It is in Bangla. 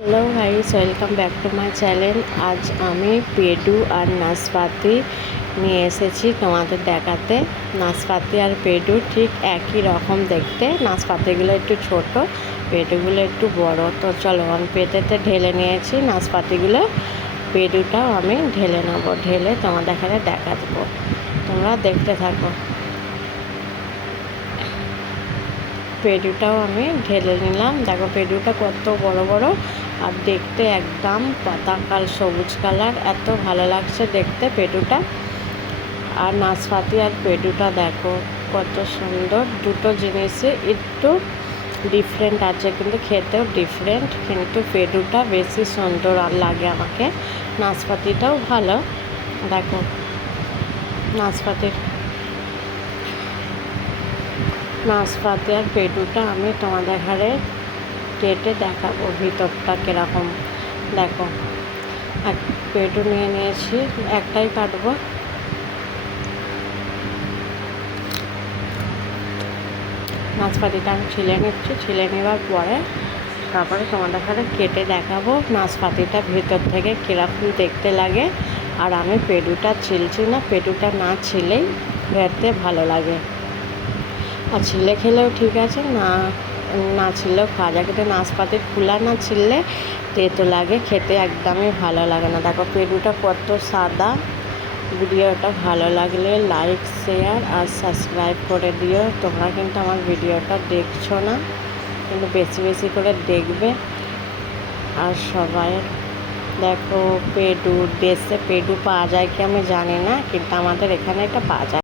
Hello guys, welcome back to my channel. আজ আমি পেডু আর নাশপাতি নিয়ে এসেছি তোমাদের দেখাতে। নাশপাতি আর পেডু ঠিক একই রকম দেখতে। নাশপাতিগুলো একটু ছোট, পেডুগুলো একটু বড়। তো চলো, আমি পেটেতে ঢেলে নিয়েছি নাশপাতিগুলো, পেডুটাও আমি ঢেলে নেবো। ঢেলে তোমাদের এখানে দেখা দেবো, তোমরা দেখতে থাকো। পেডুটাও আমি ঢেলে নিলাম। দেখো পেডুটা কত বড় বড়, আর দেখতে একদম পাতা সবুজ কালার, এত ভালো লাগছে দেখতে পেডুটা। আর নাশপাতি আর পেডুটা দেখো কত সুন্দর। দুটো জিনিসই একটু ডিফারেন্ট আছে, কিন্তু খেতেও ডিফারেন্ট, কিন্তু পেডুটা বেশি সুন্দর আর লাগে আমাকে। নাশপাতিটাও ভালো। দেখো নাশপাতি আর পেডুটা আমি তোমাদের ঘরে কেটে দেখাবো ভিতরটা কীরকম। দেখো, এক পেডু নিয়ে নিয়েছি, একটাই কাটবো। নাশপাতিটা আমি ছিলে নিচ্ছি, ছিলে নেওয়ার পরে তারপরে তোমাদের ঘরে কেটে দেখাবো নাশপাতিটা ভিতর থেকে কীরকম দেখতে লাগে। আর আমি পেডুটা ছিলছি না, পেডুটা না ছিলেই খেতে ভালো লাগে, আর ছিলে খেলেও ঠিক আছে, না ছিললেও খাওয়া যায়, কিন্তু নাশপাতির খোলা না ছিললে তেতো লাগে, খেতে একদমই ভালো লাগে না। দেখো পেডুটা কত সাদা। ভিডিওটা ভালো লাগলে লাইক, শেয়ার আর সাবস্ক্রাইব করে দিও। তোমরা কিন্তু আমার ভিডিওটা দেখছো না, কিন্তু বেশি বেশি করে দেখবে। আর সবাই দেখো, পেডু দেশে পেডু পাওয়া যায় কি আমি জানি না, কিন্তু আমাদের এখানে এটা পাওয়া যায়।